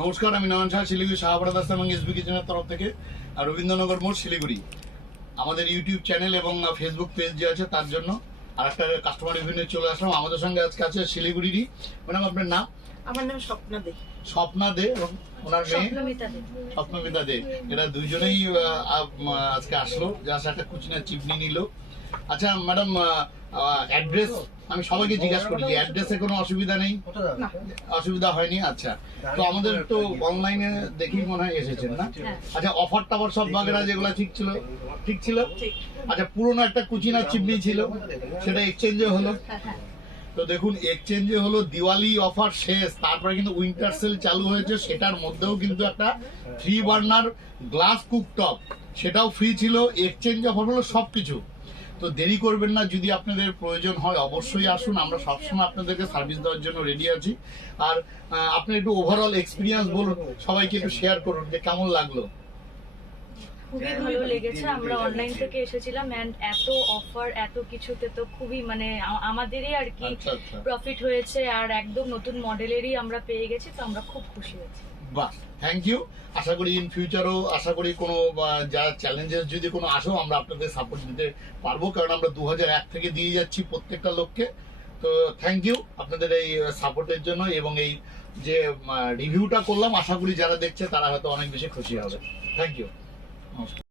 নমস্কার, আমি নয়ন শাহ, শিলিগুড়ি শাহপাড়া দাস এবং এসবি কিচেনের তরফ থেকে। আর রবীন্দ্রনগর মোড়, শিলিগুড়ি আমাদের ইউটিউব চ্যানেল এবং ফেসবুক পেজ যে আছে তার জন্য আর একটা কাস্টমার রিভিউ নিয়ে চলে আসলাম। আমাদের সঙ্গে আজকে আছে শিলিগুড়িরই, ম্যাডাম আপনার নাম? আমার নাম স্বপ্না দে। স্বপ্না দে এবং ওনার মেয়ে স্বপ্নমিতা দে। এরা দুইজনেই আজকে আসলো, জাস্ট একটা কুচিনার চিপনি নিল। আচ্ছা ম্যাডাম, অ্যাড্রেস আমি সবাইকে জিজ্ঞাসা করি যে অ্যাড্রেসে কোনো অসুবিধা নেই? অসুবিধা হয়নি। আচ্ছা, তো আমাদের তো অনলাইনে দেখেই মনে হয় এসেছেন না? আচ্ছা, অফার টাফার সব বাগেরা যেগুলো ঠিক ছিল? ঠিক ছিল। আচ্ছা, পুরোনো একটা কুচিনার চিপনি ছিল, সেটা এক্সচেঞ্জে হলো। তো দেখুন, এক্সচেঞ্জে হলো, দিওয়ালি অফার শেষ, তারপরে কিন্তু উইন্টার সেল চালু হয়েছে। সেটার মধ্যেও কিন্তু একটা 3 বার্নার গ্লাস কুকটপ সেটাও ফ্রি ছিল। এক্সচেঞ্জ অফার হলো সবকিছু। তো দেরি করবেন না, যদি আপনাদের প্রয়োজন হয় অবশ্যই আসুন, আমরা সবসময় আপনাদেরকে সার্ভিস দেওয়ার জন্য রেডি আছি। আর আপনি একটু ওভারঅল এক্সপিরিয়েন্স বলুন, সবাইকে একটু শেয়ার করুন যে কেমন লাগলো। খুবই ভালো লেগেছে। আমরা অনলাইন থেকে এসেছিলাম এন্ড এত অফার এত কিছুতে তো খুবই মানে আমাদেরই আর কি প্রফিট হয়েছে। আর একদম নতুন মডেলেরই আমরা পেয়ে গেছি, তো আমরা খুব খুশি হয়েছি। বাহ, থ্যাংক ইউ। আশা করি ইন ফিউচারও আশা করি কোনো যা চ্যালেঞ্জেস যদি কোনো আসো, আমরা আপনাদের সাপোর্ট দিতে পারবো, কারণ আমরা 2001 থেকে দিয়ে যাচ্ছি প্রত্যেকটা লোককে। তো থ্যাংক ইউ আপনাদের এই সাপোর্টের জন্য, এবং এই যে রিভিউটা করলাম, আশা করি যারা দেখছে তারা হয়তো অনেক বেশি খুশি হবে। Thank you. নমস্কার।